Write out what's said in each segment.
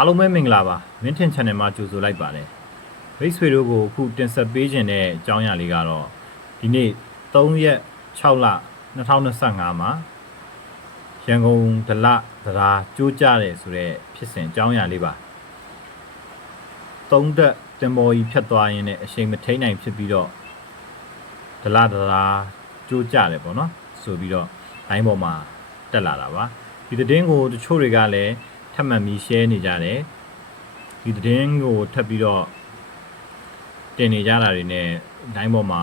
အားလုံးပဲမင်္ဂလာပါမင်းထင် channel မှာကြိုဆိုလိုက်ပါတယ်မိတ်ဆွေတို့ကိုအခုတင်ဆက်ပေးခြင်းတဲ့အကြောင်းအရာလေးကတော့ဒီနေ့3ရက်6လ2025မှာရန်ကုန်ဒလသရာကျိုးကြတယ်ဆိုတဲ့ဖြစ်စဉ်အကြောင်းအရာလေးပါသုံးသက်တင်မော်ကြီးဖြတ်သွားရင်းနဲ့အချိန်မထိန်နိုင်ဖြစ်ပြီးတော့ဒလသရာကျိုးကြတယ်ပေါ့နော်ဆိုပြီးတော့ဒိုင်းပေါ်မှာတက်လာတာပါဒီသတင်းကိုတချို့တွေကလည်းထ ပ်မံပြီး share နေကြတယ်ဒီသတင်းကိုထပ်ပြီးတော့တင်နေကြတာတွေနဲ့ဒိုင်းပေါ်မှာ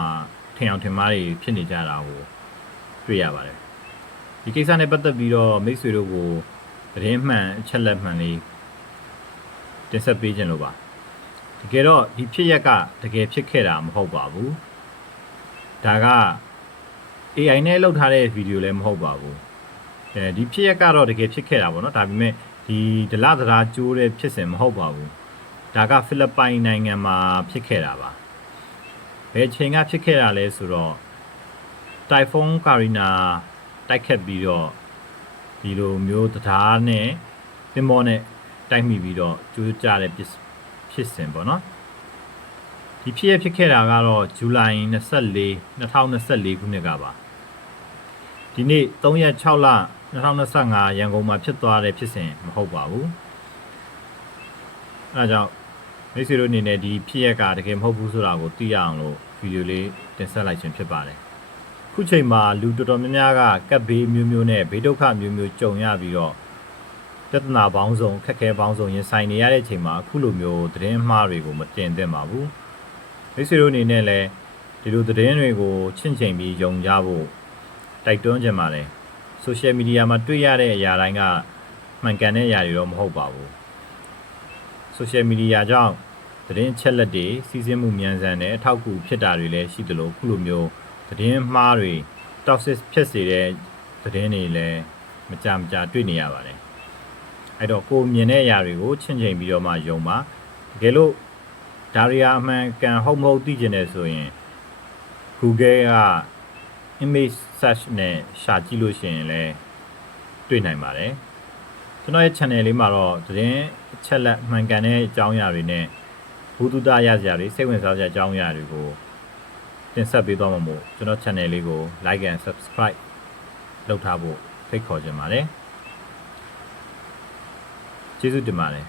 ထင်အောင်ထင်မှားတွေဖြစ်နေကြတာကိုတွေ့ရပါတယ်ဒီကိစ္စနဲ့ပတ်သက်ပြီးတော့မိတ်ဆွေတို့ကိုသတင်းမှန်အချက်လက်မှန်လေးတင်ဆက်ပေးခြင်းလို့ပါတကယ်တော့ဒီဖြစ်ရက်ကတကယ်ဖြစ်ခဲ့တာမဟုတ်ပါဘူးဒါက AI နဲ့လောက်ထားတဲ့ဗီဒီယိုလည်းမဟုတ်ပါဘူးအဲဒီဖြစ်ရက်ကတော့တကယ်ဖြစ်ခဲ့တာပေါ့နော်ဒါပေမဲ့ ဒီဒလသရာကျိုးတဲ့ဖြစ်စဉ်မဟုတ်ပါဘူးဒါကဖိလစ်ပိုင်နိုင်ငံမှာဖြစ်ခဲ့တာပါဘယ်ချိန်ကဖြစ်ခဲ့တာလဲဆိုတော့တိုင်ဖုန်းကာရီနာတိုက်ခတ်ပြီးတော့ဒီလိုမျိုးတရားနဲ့သင်္ဘောနဲ့တိုက်မိပြီးတော့ကျိုးကြတဲ့ဖြစ်ဖြစ်စဉ်ပေါ့နော်ဒီဖြစ်ရဖြစ်ခဲ့တာကတော့ဇူလိုင်24 2024ခုနှစ်ကပါဒီနေ့3ရက်6လ 2025ရန်ကုန်မှာဖြစ်သွားတဲ့ဖြစ်စဉ်မဟုတ်ပါဘူးအဲဒါကြောင့်မိတ်ဆွေတို့အနေနဲ့ဒီဖြစ်ရက်ကတကယ်မဟုတ်ဘူးဆိုတာကိုသိရအောင်လို့ဗီဒီယိုလေးတင်ဆက်လိုက်ခြင်းဖြစ်ပါတယ်ခုချိန်မှာလူတော်တော်များများကကပ်ဘေးမျိုးမျိုးနဲ့ဘေးဒုက္ခမျိုးမျိုးကြုံရပြီးတော့ပြဿနာပေါင်းစုံခက်ခဲပေါင်းစုံရင်ဆိုင်နေရတဲ့အချိန်မှာအခုလိုမျိုးသတင်းမှားတွေကိုမတင်သင့်ပါဘူးမိတ်ဆွေတို့အနေနဲ့လည်းဒီလိုသတင်းတွေကိုချင့်ချိန်ပြီးယုံကြဖို့တိုက်တွန်းကြပါတယ် ဆိုရှယ်မီဒီယာမှာတွေ့ရတဲ့အရာတိုင်းကမှန်ကန်တဲ့အရာတွေတော့မဟုတ်ပါဘူးဆိုရှယ်မီဒီယာကြောင့်သတင်းအချက်လက်တွေစီးဆင်းမှုမြန်ဆန်တဲ့အထောက်အကူဖြစ်တာတွေလည်းရှိသလိုခုလိုမျိုးသတင်းမှားတွေ toxic ဖြစ်စေတဲ့သတင်းတွေလည်းမကြမကြာတွေ့နေရပါတယ်အဲ့တော့ကိုယ်မြင်တဲ့အရာတွေကိုချင့်ချိန်ပြီးတော့မှယုံပါတကယ်လို့ဒါရီယာအမှန်ကန်ဟုတ်မဟုတ်သိကျင်တယ်ဆိုရင် Google က image search နဲ့ရှာကြည့်လို့ရှိရင်လည်းတွေ့နိုင်ပါတယ်ကျွန်တော်ရဲ့ channel လေးမှာတော့သတင်းအချက်လက်မှန်ကန်တဲ့အကြောင်းအရာတွေနဲ့ဘူတုတရစရာတွေစိတ်ဝင်စားစရာအကြောင်းအရာတွေကိုတင်ဆက်ပေးသွားမှာမို့ကျွန်တော် channel လေးကို like and subscribe လုပ်ထားဖို့ဖိတ်ခေါ်ချင်ပါတယ်ကျေးဇူးတင်ပါတယ်